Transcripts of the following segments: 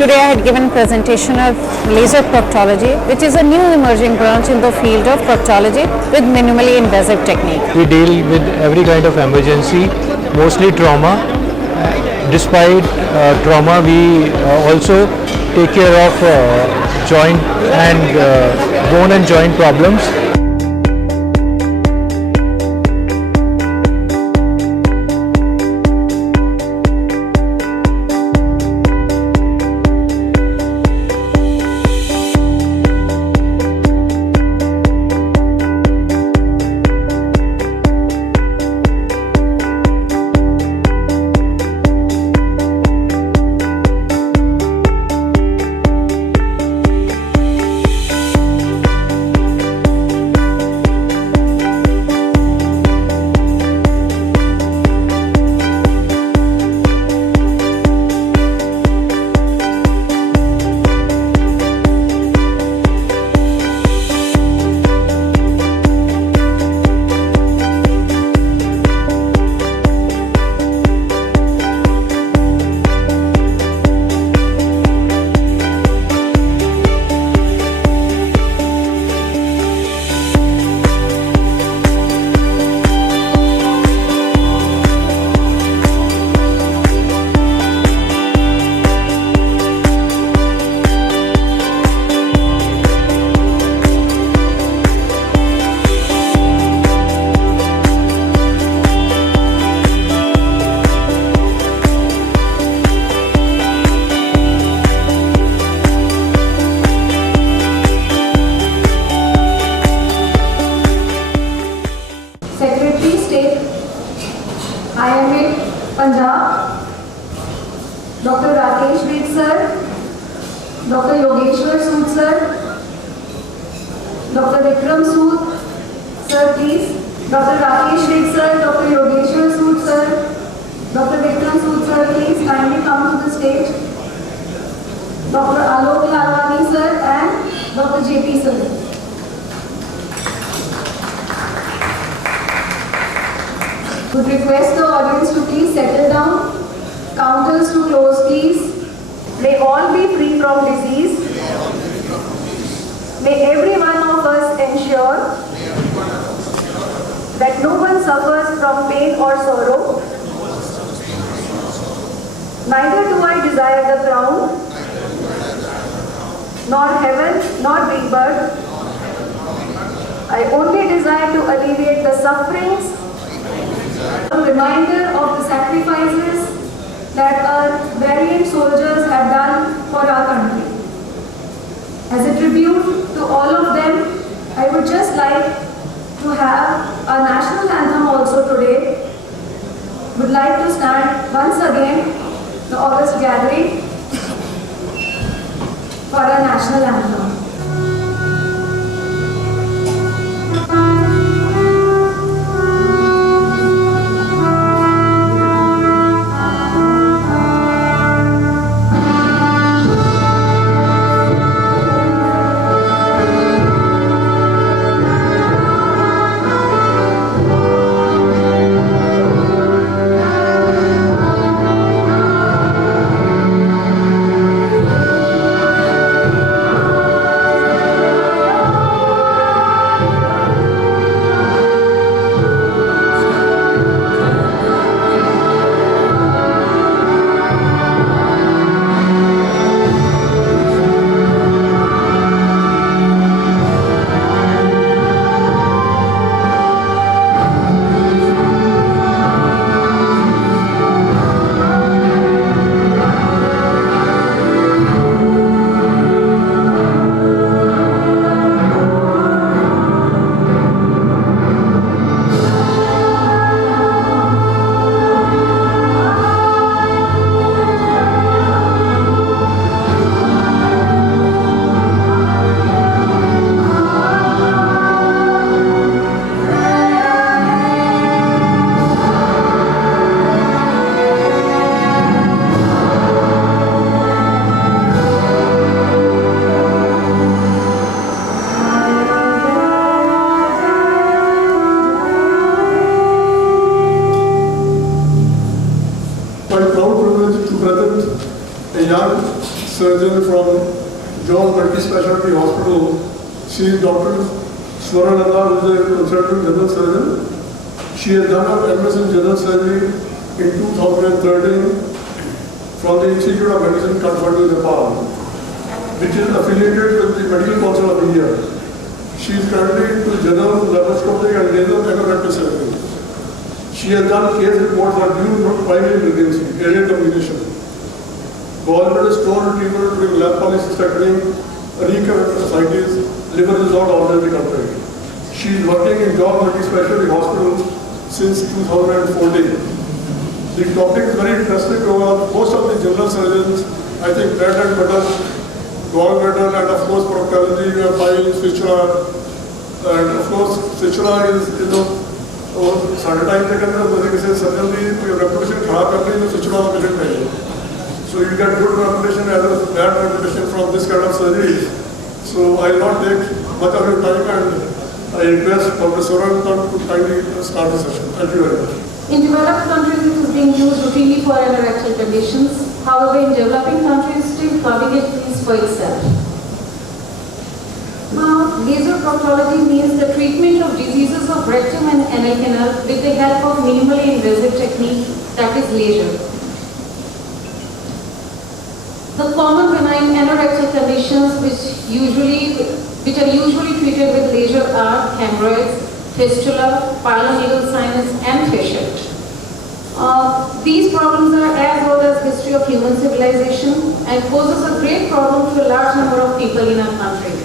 Today I had given presentation of laser proctology, which is a new emerging branch in the field of proctology with minimally invasive technique. We deal with every kind of emergency, mostly trauma. Despite trauma, we also take care of joint and bone and joint problems. Secretary State, IMA Punjab, Dr. Rakesh Ved sir, Dr. Yogeshwar Sood sir, Dr. Vikram Sood sir, please. Dr. Rakesh Ved sir, Dr. Yogeshwar Sood sir, Dr. Vikram Sood sir, please kindly come to the stage. Dr. Alok Lalwani sir and Dr. JP sir. Would request the audience to please settle down. Counters to close, please. May all be free from disease. May every one of us ensure that no one suffers from pain or sorrow. Neither do I desire the crown, nor heaven, nor rebirth. I only desire to alleviate the sufferings. A reminder of the sacrifices that our valiant soldiers have done for our country. As a tribute to all of them, I would just like to have our national anthem also today. Would like to stand once again the August gathering for our national anthem. surgeon from Johal Multispeciality Hospital. She is Dr. Swarananda, who is a consultant general surgeon. She has done her MS in general surgery in 2013 from the Institute of Medicine, Kathmandu, Nepal, which is affiliated with the Medical Council of India. She is currently into general laparoscopic and laser colorectal surgery. She has done case reports for dual primary pregnancy, carrier combination, gallbladder stone retrieval during lap polycystectomy, recurrent liver resort organ recovery. She is working in Johal Multispeciality Hospital since 2014. The topic is very interesting because most of the general surgeons, I think bread and butter, gallbladder, and of course proctology, we have piles, fistula, and of course fistula is, साढ़े time तक अंदर मुझे किसी surgeon की कोई reputation खराब करनी है तो fistula का visit नहीं है. So you get good reputation as well as bad reputation from this kind of surgery. So I will not take much of your time and I request Dr. Soran to kindly start the session. Thank you very much. In developed countries, it is being used routinely for anorectal conditions. However, in developing countries, still carving it is for itself. Now, laser proctology means the treatment of diseases of rectum and anal canal with the help of minimally invasive technique, that is laser. The common benign anorectal conditions which are usually treated with laser are hemorrhoids, fistula, pilonidal sinus, and fissure. These problems are as old as history of human civilization and poses a great problem to a large number of people in our country.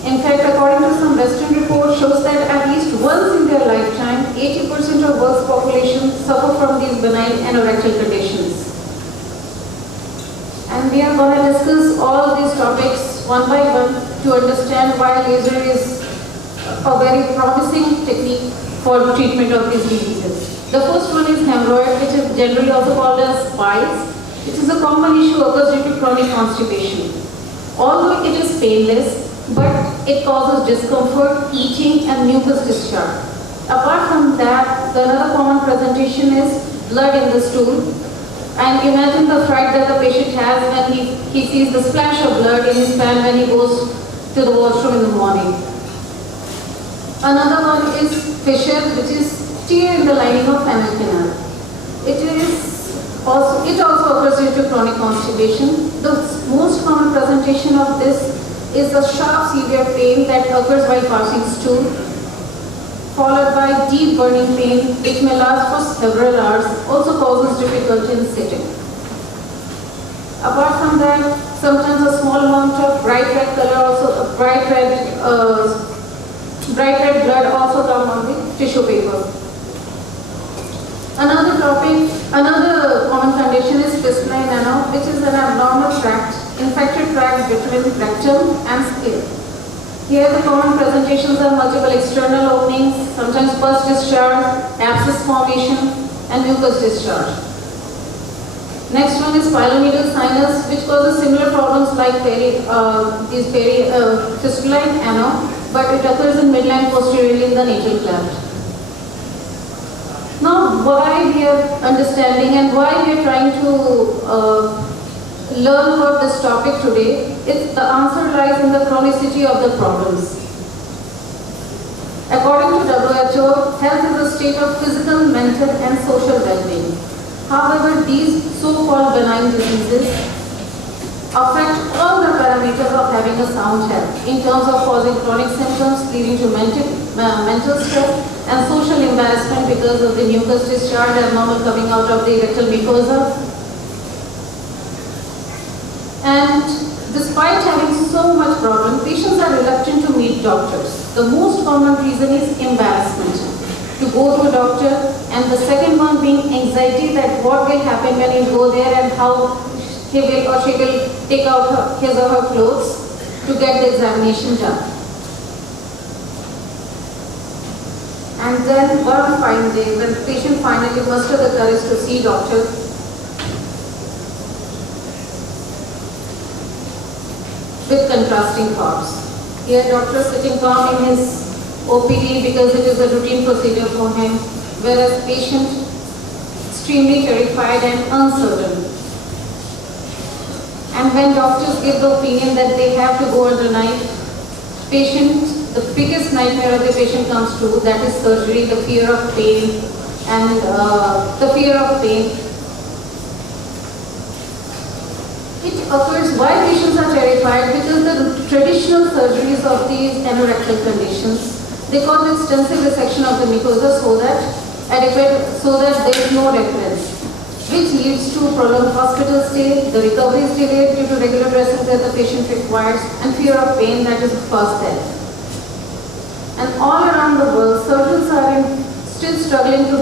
In fact, according to some Western report, shows that at least once in their lifetime, 80% of world's population suffer from these benign anorectal conditions. And we are going to discuss all these topics one by one to understand why laser is a very promising technique for treatment of these diseases. The first one is hemorrhoid, which is generally also called as piles. It is a common issue occurs due to chronic constipation. Although it is painless, but it causes discomfort, itching, and mucus discharge. Apart from that, the another common presentation is blood in the stool. And imagine the fright that the patient has when he sees the splash of blood in his pan when he goes to the washroom in the morning. Another one is fissure, which is tear in the lining of anal canal. It also occurs due to chronic constipation. The most common presentation of this is a sharp, severe pain that occurs while passing stool, followed by deep burning pain which may last for several hours, also causes difficulty in sitting. Apart from that, sometimes a small amount of bright red color, also bright red blood also comes on the tissue paper. Another common condition is fistula in ano, which is an abnormal tract, infected tract between rectum and skin. Here the common presentations are multiple external openings, sometimes pus discharge, abscess formation, and mucus discharge. Next one is pilonidal sinus, which causes similar problems like fistula in ano, but it occurs in midline posteriorly in the nasal cleft. Now, why we are understanding and why we are trying to learn about this topic today, the answer lies in the chronicity of the problems. According to WHO, health is a state of physical, mental, and social well-being. However, these so-called benign diseases affect all the parameters of having a sound health in terms of causing chronic symptoms leading to mental stress and social embarrassment because of the mucus discharge abnormal coming out of the rectal mucosa. And despite having so much problem, patients are reluctant to meet doctors. The most common reason is embarrassment to go to a doctor, and the second one being anxiety that what will happen when you go there and how he will or she will take out his or her clothes to get the examination done. And then one fine day, when the patient finally mustered the courage to see doctor, with contrasting thoughts. Here doctor sitting calm in his OPD because it is a routine procedure for him, whereas patient extremely terrified and uncertain. And when doctors give the opinion that they have to go under knife, the biggest nightmare of the patient comes to, that is surgery, the fear of pain and the fear of pain. It occurs why patients are terrified, because the traditional surgeries of these anorectal conditions, they cause extensive resection of the mucosa so that there is no recurrence, which leads to prolonged hospital stay, the recovery is delayed due to regular dressings that the patient requires, and fear of pain, that is first death. And all around the world, surgeons are still struggling to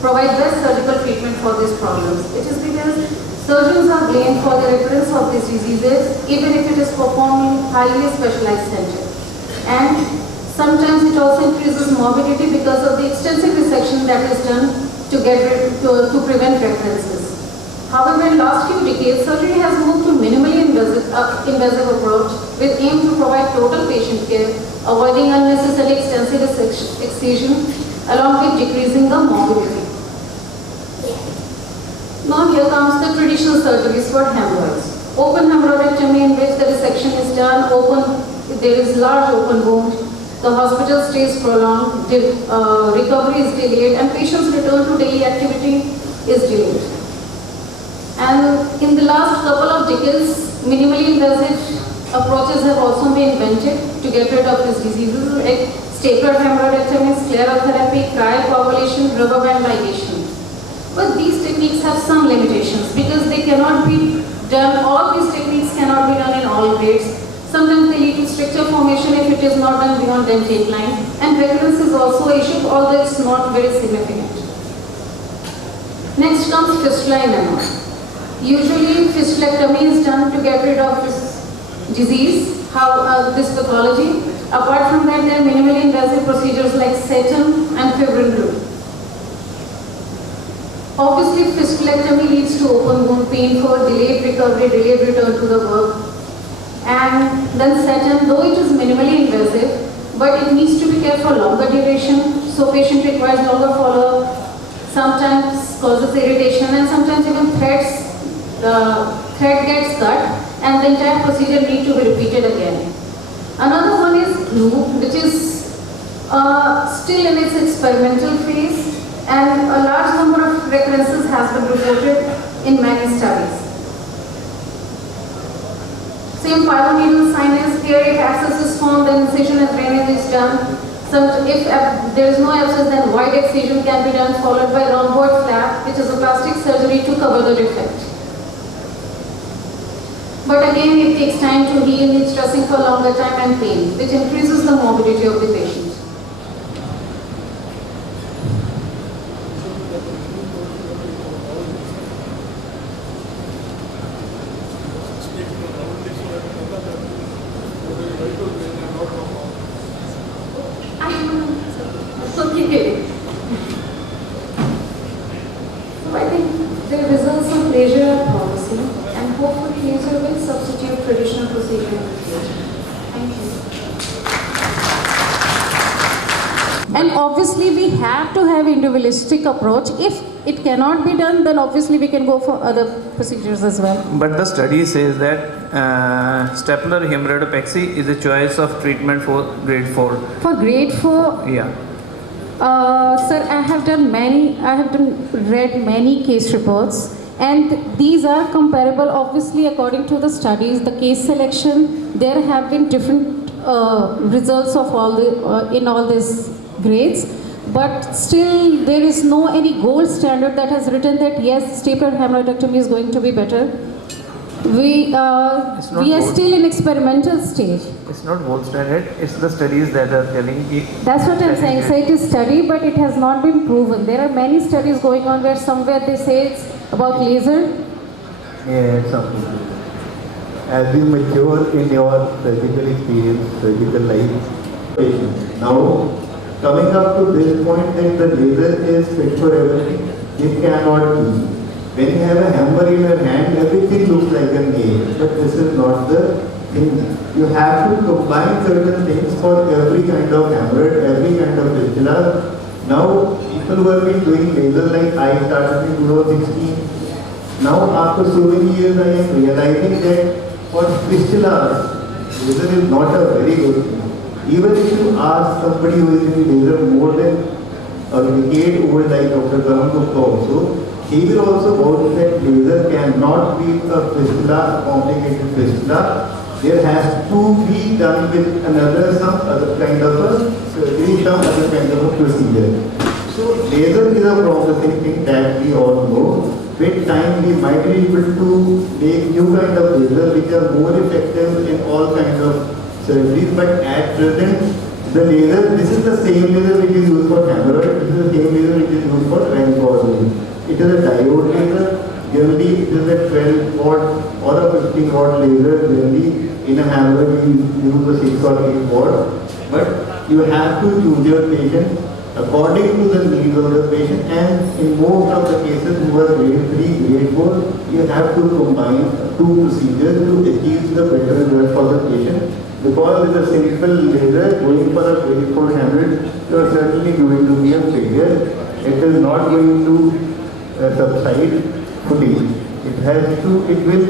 provide best surgical treatment for these problems. It is because surgeons are blamed for the recurrence of these diseases, even if it is performed in highly specialized centers. And sometimes it also increases morbidity because of the extensive resection that is done to prevent recurrences. However, in last few decades, surgery has moved to minimally invasive approach with aim to provide total patient care, avoiding unnecessary extensive excision, along with decreasing the morbidity. Now here comes the traditional surgeries for hemorrhoids. Open hemorrhoidectomy, in which the resection is done there is large open wound, the hospital stay is prolonged, recovery is delayed, and patients' return to daily activity is delayed. And in the last couple of decades, minimally invasive approaches have also been invented to get rid of these diseases, like stapler hemorrhoidectomy, sclerotherapy, cryocoagulation, rubber band ligation. But these techniques have some limitations because they cannot be done, all these techniques cannot be done in all grades. Sometimes they lead to stricture formation if it is not done beyond dentate line, and recurrence is also an issue, although it's not very significant. Next comes fistula in MR. Usually fistulectomy is done to get rid of this disease, this pathology. Apart from that, there are minimally invasive procedures like setum and fibrin glue. Obviously, fistulectomy leads to open wound, painful, delayed recovery, delayed return to the work. And then setum, though it is minimally invasive, but it needs to be kept for longer duration, so patient requires longer follow-up, sometimes causes irritation, and sometimes even thread gets cut, and the entire procedure needs to be repeated again. Another one is glue, which is still in its experimental phase, and a large number of recurrences has been reported in many studies. Same pyeloneedle sinus, here if abscess is formed, then incision and drainage is done. If there is no abscess, then wide excision can be done, followed by rhomboid flap, which is a plastic surgery to cover the defect. But again, it takes time to heal, needs dressing for longer time and pain, which increases the morbidity of the patient. So I think the results of laser are promising, and hopefully laser will substitute traditional procedure in the future. Thank you. And obviously we have to have individualistic approach. If it cannot be done, then obviously we can go for other procedures as well. But the study says that stapler hemorrhoidopexy is a choice of treatment for grade 4. For grade 4? Yeah. Sir, I have read many case reports, and these are comparable. Obviously, according to the studies, the case selection, there have been different results of in all these grades, but still there is no any gold standard that has written that yes, stapler hemorrhoidectomy is going to be better. We are still in experimental stage. It's not gold standard, it's the studies that are telling it. That's what I'm saying. So it is study, but it has not been proven. There are many studies going on where somewhere they say it's about laser. Yeah, something. As you mature in your surgical experience, surgical life, now coming up to this point that the laser is fit for everything, it cannot be. When you have a hammer in your hand, everything looks like a nail, but this is not the thing. You have to combine certain things for every kind of hemorrhoid, every kind of fistula. Now, people who have been doing laser, like I started in 2016, Now after so many years I am realizing that for fistulas, laser is not a very good thing. Even if you ask somebody who is in laser more than a decade old like Dr. Karan Gupta also, he will also vouch that laser cannot be a fistula, complicated fistula. There has to be done with some other kind of a surgery, some other kind of a procedure. So laser is a promising thing that we all know. With time we might be able to make new kind of laser which are more effective in all kinds of surgeries, but at present the laser, this is the same laser which is used for hemorrhoid, this is the same laser which is used for transvaginal. It is a diode laser, generally it is a 12 watt or a 15 watt laser, generally in a hemorrhoid we use a 6 or 8 watt, but you have to choose your patient according to the needs of the patient, and in most of the cases who are grade 3, grade 4, you have to combine two procedures to achieve the better result for the patient. Because with a simple laser going for a grade 4 hemorrhage, you are certainly going to be a failure. It is not going to subside fully. It will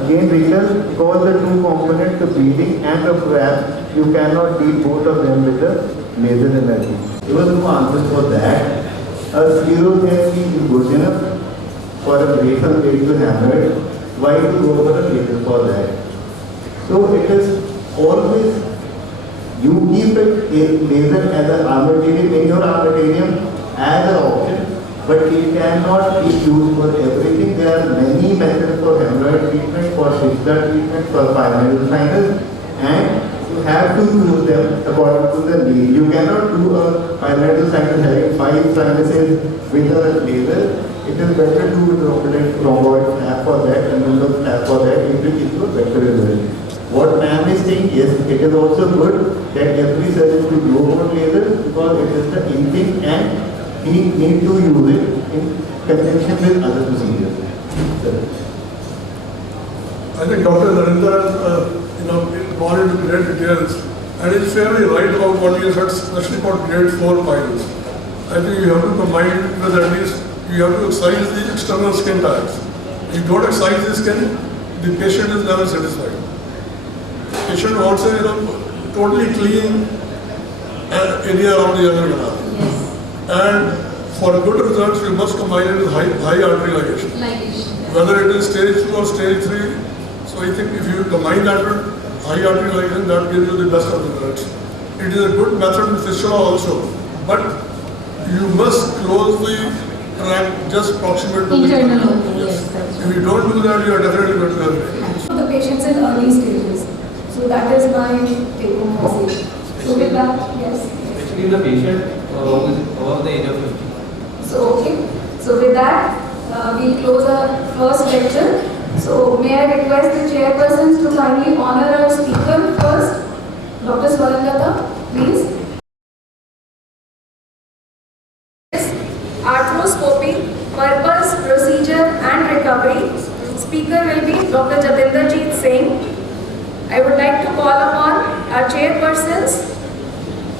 again return because the two components, the bleeding and the flap, you cannot deal both of them with the laser energy. There was no answer for that. A sclerotherapy is good enough for a grade 1 grade 2 hemorrhage. Why to go for a laser for that? So it is always, you keep it in laser as an armamentarium in your armamentarium as an option, but it cannot be used for everything. There are many methods for hemorrhoid treatment, for fistula treatment, for pyramidal sinus, and you have to choose them according to the need. You cannot do a pyramidal sinus having 5 sinuses with a laser. It is better to do a rhomboid flap for that and then the flap for that. It will give you a better result. What ma'am is saying, yes, it is also good that every surgeon should go on laser because it is the instinct and he need to use it in conjunction with other procedures. I think Dr. Narendra has gone into great details and is fairly right about what he has said, especially about grade 4 piles. I think you have to combine with at least, you have to excise the external skin tags. If you don't excise the skin, the patient is never satisfied. Patient wants a totally clean area around the other canal. Yes. And for good results, you must combine it with high artery ligation. Whether it is stage 2 or stage 3. So I think if you combine that with high artery ligation, that gives you the best of results. It is a good method in fistula also, but you must close the tract just proximate to the canal. Yes. If you don't do that, you are definitely going to have The patients in early stages. So that is my take home message. So with that, yes. Actually, the patient who is above the age of 50. So okay. So with that, we'll close our first lecture. So may I request the chairpersons to kindly honor our speaker first. Dr. Swarnalata, please. Arthroscopy, purpose, procedure and recovery. Speaker will be Dr. Jalandhar Singh. I would like to call upon our chairpersons,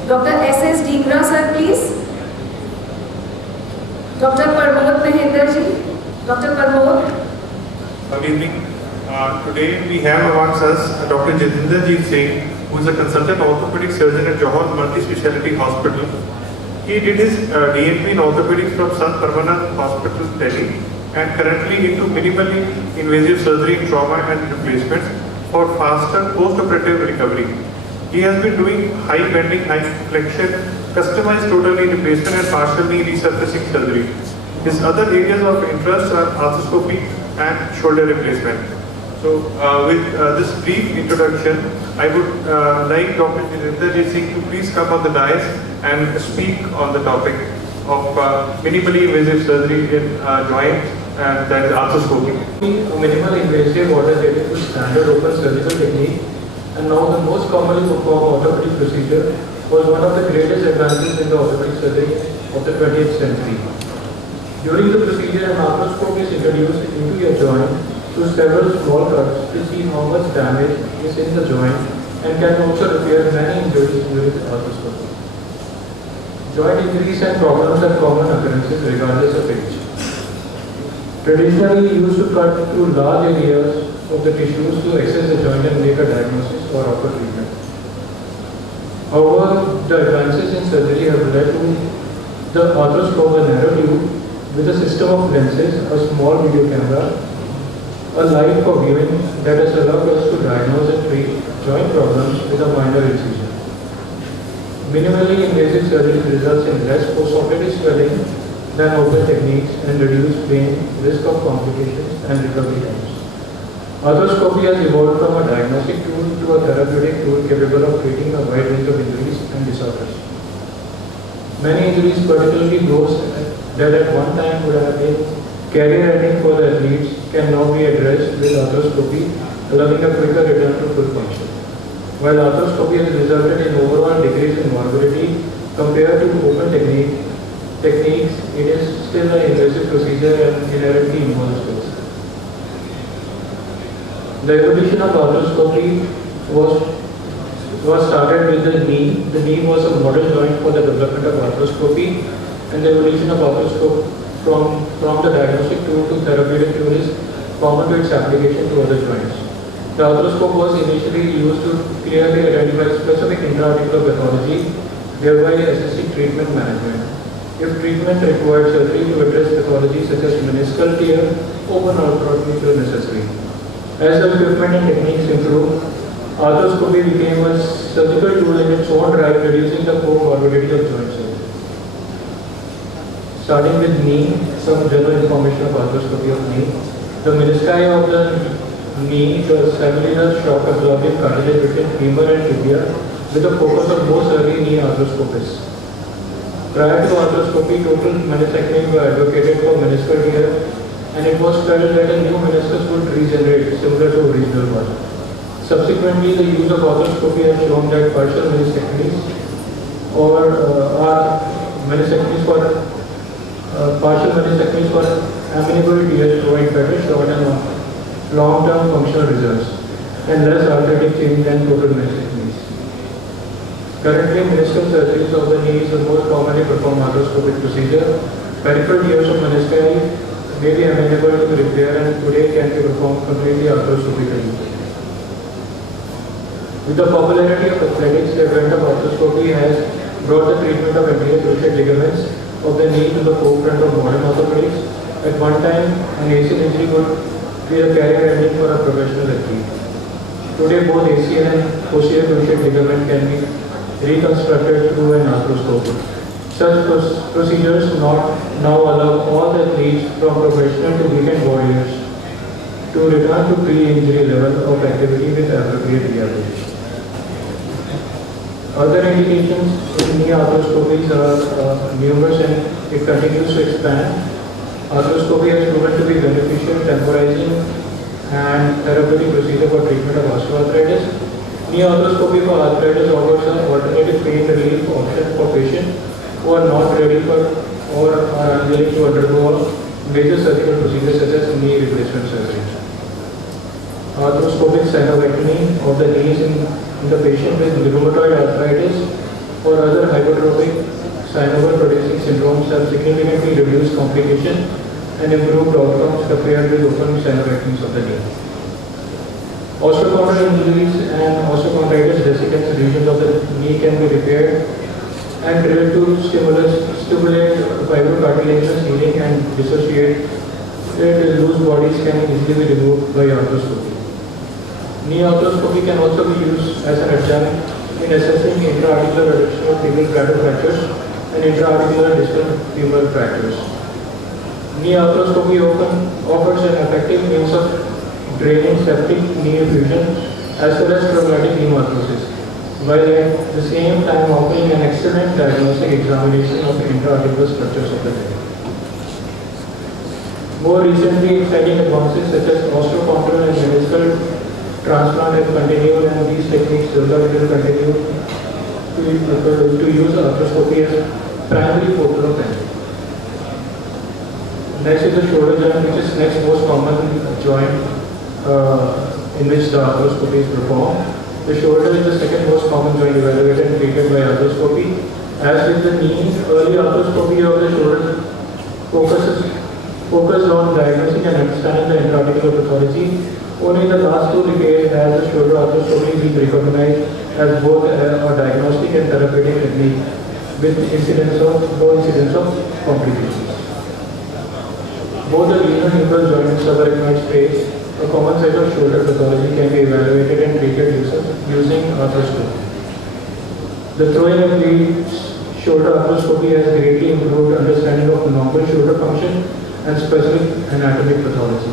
Dr. S.S. Dhingra sir, please. Dr. Parmod Mahendra ji. Dr. Parmod. Good evening. Today we have amongst us Dr. Jalandhar Singh, who is a consultant orthopedic surgeon at Johal Multispeciality Hospital. He did his DNP in orthopedics from Sant Parmanand Hospital, Delhi, and currently into minimally invasive surgery in trauma and replacements for faster post-operative recovery. He has been doing high bending, high flexion, customized total knee replacement and partial knee resurfacing surgery. His other areas of interest are arthroscopy and shoulder replacement. So with this brief introduction, I would like Dr. Jalandhar Singh to please come on the dais and speak on the topic of minimally invasive surgery in joints, and that is arthroscopy. Minimal invasive water treatment is standard open surgical technique, and now the most commonly performed orthopedic procedure was one of the greatest advances in the orthopedic surgery of the 20th century. During the procedure, an arthroscope is introduced into your joint through several small cuts to see how much damage is in the joint and can also repair many injuries during arthroscopy. Joint injuries and problems are common occurrences regardless of age. Traditionally used to cut through large areas of the tissues to access the joint and make a diagnosis or offer treatment. However, the advances in surgery have led to the arthroscope, a narrow tube with a system of lenses, a small video camera, a light for viewing that has allowed us to diagnose and treat joint problems with a minor incision. Minimally invasive surgery results in less post-operative swelling than open techniques and reduced pain, risk of complications and recovery times. Arthroscopy has evolved from a diagnostic tool to a therapeutic tool capable of treating a wide range of injuries and disorders. Many injuries, particularly those that at one time would have been career-ending for the athletes, can now be addressed with arthroscopy, allowing a quicker return to full function. While arthroscopy has resulted in overall decrease in morbidity compared to open techniques, it is still an invasive procedure and inherently involves risk. The evolution of arthroscopy was started with the knee. The knee was a model joint for the development of arthroscopy, and the evolution of arthroscope from the diagnostic tool to therapeutic tool is common to its application to other joints. The arthroscope was initially used to clearly identify specific intra-articular pathology, thereby assisting treatment management. If treatment required surgery to address pathology such as meniscal tear, open arthroscopy was necessary. As the equipment and techniques improved, arthroscopy became a surgical tool in its own right, reducing the comorbidity of joint surgery. Starting with knee, some general information of arthroscopy of knee. The menisci of the knee, the semilunar shock absorbing cartilage between femur and tibia, with the focus of most early knee arthroscopists. Prior to arthroscopy, total meniscectomy were advocated for meniscal tear, and it was felt that a new meniscus would regenerate similar to original one. Subsequently, the use of arthroscopy has shown that partial meniscectomies for amenable tears provide better short and long-term functional results and less arthritic change than total meniscectomies. Currently, meniscal surgeries of the knee is the most commonly performed arthroscopic procedure. Peripheral tears of menisci may be amenable to repair and today can be performed completely arthroscopically. With the popularity of athletics, the advent of arthroscopy has brought the treatment of anterior cruciate ligaments of the knee to the forefront of modern orthopedics. At one time, an ACL injury would be a career ending for a professional athlete. Today, both ACL and posterior cruciate ligament can be reconstructed through an arthroscopy. Such procedures now allow all the athletes from professional to weekend warriors to return to pre-injury level of activity with appropriate rehabilitation. Other indications in knee arthroscopies are numerous and it continues to expand. Arthroscopy has proven to be beneficial, temporizing and therapeutic procedure for treatment of osteoarthritis. Knee arthroscopy for arthritis offers an alternative pain relief option for patients who are not ready for or are unwilling to undergo major surgical procedures such as knee replacement surgery. Arthroscopic synovectomy of the knees in the patient with rheumatoid arthritis or other hypertrophic synovial producing syndromes have significantly reduced complications and improved outcomes compared with open synovectomies of the knee. Osteochondral injuries and osteochondritis dissecans regions of the knee can be repaired and drilled to stimulate fibrocartilaginous healing and dissociate loose bodies can easily be removed by arthroscopy. Knee arthroscopy can also be used as an adjunct in assessing intra-articular adductional femur bladder fractures and intra-articular distal femur fractures. Knee arthroscopy offers an effective means of draining septic knee effusion as well as traumatic knee arthrosis, while at the same time offering an excellent diagnostic examination of the intra-articular structures of the leg. More recently, exciting advances such as osteochondral and meniscal transplant have continued, and these techniques will continue to use arthroscopy as primary focal of entry. Next is the shoulder joint, which is next most common joint in which the arthroscopy is performed. The shoulder is the second most common joint evaluated and treated by arthroscopy. As with the knee, early arthroscopy of the shoulder focuses focused on diagnosing and understanding the intra-articular pathology. Only in the last 2 decades has the shoulder arthroscopy been recognized as both a diagnostic and therapeutic technique with low incidence of complications. Both the linear humeral joint and subarachnoid space, a common set of shoulder pathology, can be evaluated and treated using arthroscopy. The throwing of leads shoulder arthroscopy has greatly improved understanding of normal shoulder function and specific anatomic pathology.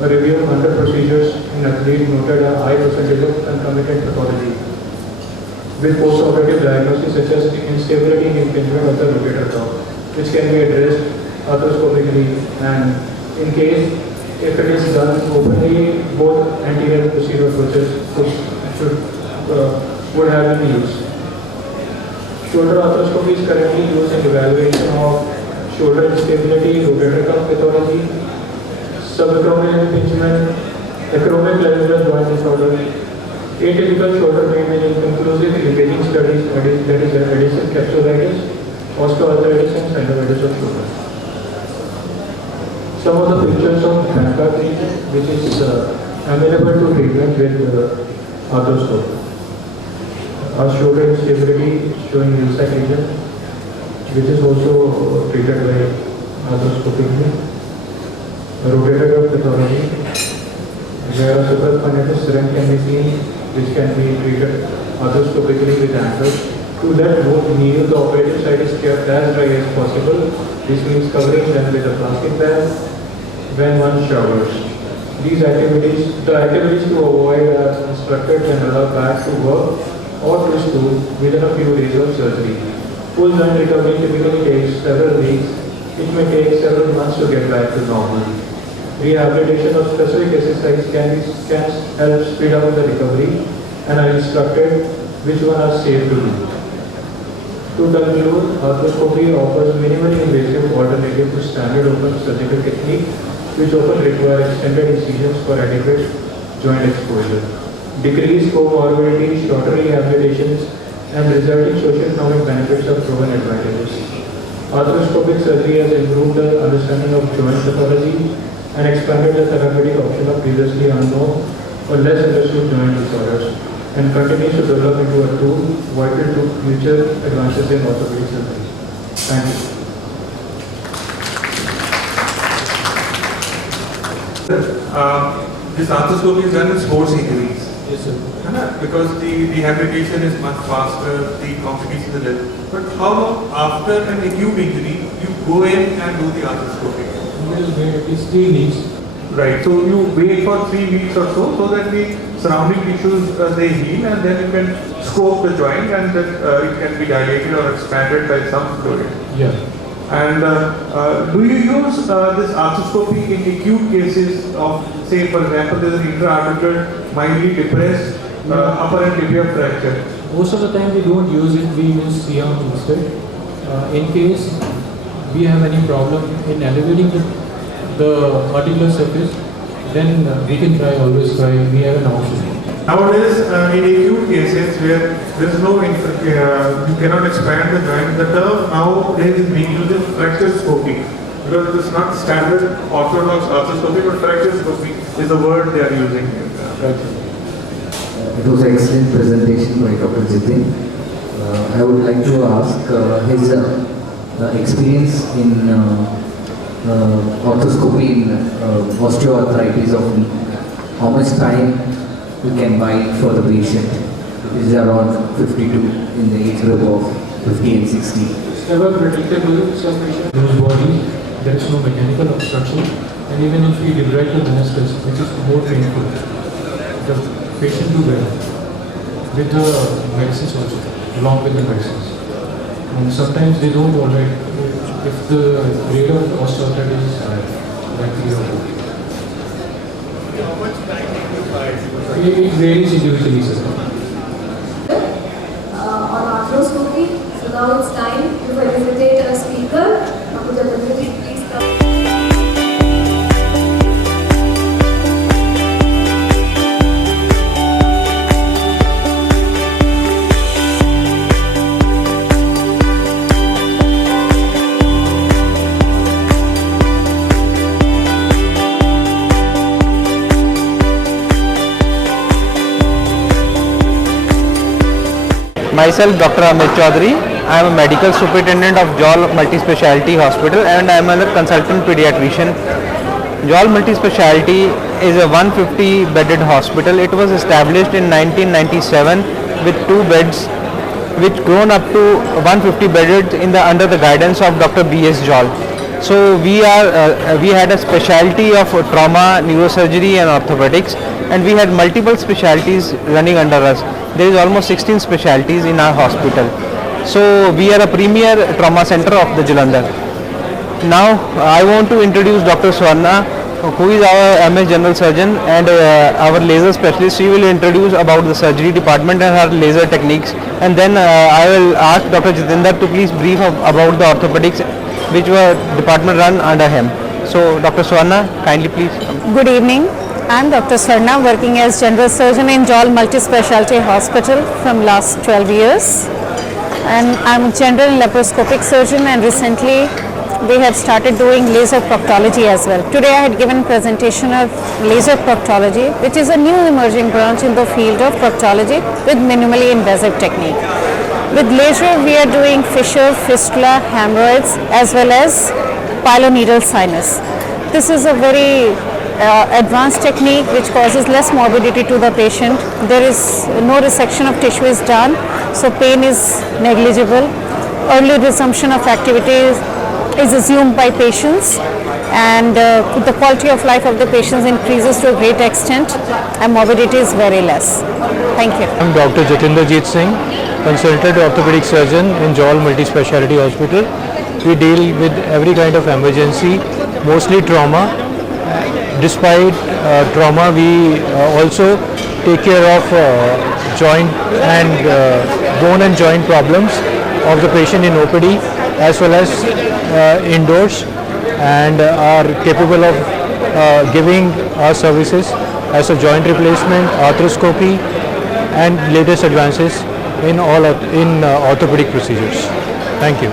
A review of 100 procedures in athlete noted a high percentage of concomitant pathology with post-operative diagnosis such as instability in impingement of the rotator cuff, which can be addressed arthroscopically, and in case if it is done openly, both anterior and posterior approaches would have been used. Shoulder arthroscopy is currently used in evaluation of shoulder instability, rotator cuff pathology, subacromial impingement, acromial clavicular joint disorder, atypical shoulder pain in conclusive imaging studies, that is adhesive capsulitis, osteoarthritis and synovitis of shoulder. Some of the pictures of backup region which is available to treatment with arthroscopy. Our shoulder instability showing Ilsac region, which is also treated by arthroscopically. Rotator cuff pathology, where a supraspinatus rent can be seen, which can be treated arthroscopically with anchors. To let both kneel, the operative site is kept as dry as possible. This means covering them with a plastic bag when one showers. The activities to avoid are instructed when allowed back to work or to school within a few days of surgery. Full joint recovery typically takes several weeks. It may take several months to get back to normal. Rehabilitation of specific exercise can help speed up the recovery and are instructed which one are safe to do. To conclude, arthroscopy offers minimally invasive alternative to standard open surgical technique, which often require extended incisions for adequate joint exposure. Decreased comorbidity, shorter rehabilitations, and resulting socio-economic benefits are proven advantages. Arthroscopic surgery has improved the understanding of joint pathology and expanded the therapeutic option of previously unknown or less understood joint disorders, and continues to develop into a tool vital to future advances in orthopedic surgery. Thank you. This arthroscopy is done in sports injuries. Yes, sir. Because the rehabilitation is much faster, the complications are less. But how long after an acute injury you go in and do the arthroscopy? It's 3 weeks. Right. So you wait for 3 weeks or so that the surrounding tissues they heal, and then you can scope the joint, and that it can be dilated or expanded by some fluid. Yeah. And do you use this arthroscopy in acute cases of, say, for example, there is an intra-articular mildly depressed upper and tibia fracture? Most of the time we don't use it, we use CM instead. In case we have any problem in elevating the articular surface, then we can always try, we have an option. Nowadays, in acute cases where there is no, you cannot expand the joint, the term nowadays is being used in fracture scoping, because it is not standard orthodox arthroscopy, but fracture scoping is the word they are using. It was an excellent presentation by Dr. Jitin. I would like to ask his experience in orthoscopy in osteoarthritis of knee. How much time you can buy for the patient? It is around 52 in the age group of 50 and 60. It's never predictable, some patient lose body, there is no mechanical obstruction, and even if we debride the meniscus, which is more painful, the patient do well with the medicines also, along with the medicines. And sometimes they don't tolerate if the rate of osteoarthritis is high, like 3 or 4. How much time do you buy? It varies individually, sir. On arthroscopy, so now it's time to felicitate a speaker. Dr. Jalandhar, please come. Myself, Dr. Amit Chaudhary. I am a medical superintendent of Johal Multispeciality Hospital and I am a consultant pediatrician. Johal Multispeciality is a 150 bedded hospital. It was established in 1997 with 2 beds, which grown up to 150 bedded under the guidance of Dr. B.S. Johal. So we had a specialty of trauma, neurosurgery and orthopedics, and we had multiple specialties running under us. There is almost 16 specialties in our hospital. So we are a premier trauma center of the Jalandhar. Now I want to introduce Dr. Swarna, who is our MS General Surgeon and our laser specialist. She will introduce about the surgery department and her laser techniques, and then I will ask Dr. Jitendra to please brief about the orthopedics, which were department run under him. So Dr. Swarna, kindly please. Good evening. I am Dr. Swarna, working as General Surgeon in Johal Multispeciality Hospital from last 12 years. And I am a general laparoscopic surgeon, and recently we have started doing laser proctology as well. Today I had given presentation of laser proctology, which is a new emerging branch in the field of proctology with minimally invasive technique. With laser we are doing fissure, fistula, hemorrhoids as well as piloneedle sinus. This is a very advanced technique which causes less morbidity to the patient. There is no resection of tissue is done, so pain is negligible. Early resumption of activities is assumed by patients, and the quality of life of the patients increases to a great extent and morbidity is very less. Thank you. I am Dr. Jitendra Singh, consultant orthopedic surgeon in Johal Multispeciality Hospital. We deal with every kind of emergency, mostly trauma. Despite trauma, we also take care of joint and bone and joint problems of the patient in OPD as well as indoors, and are capable of giving our services as a joint replacement, arthroscopy and latest advances in orthopedic procedures. Thank you.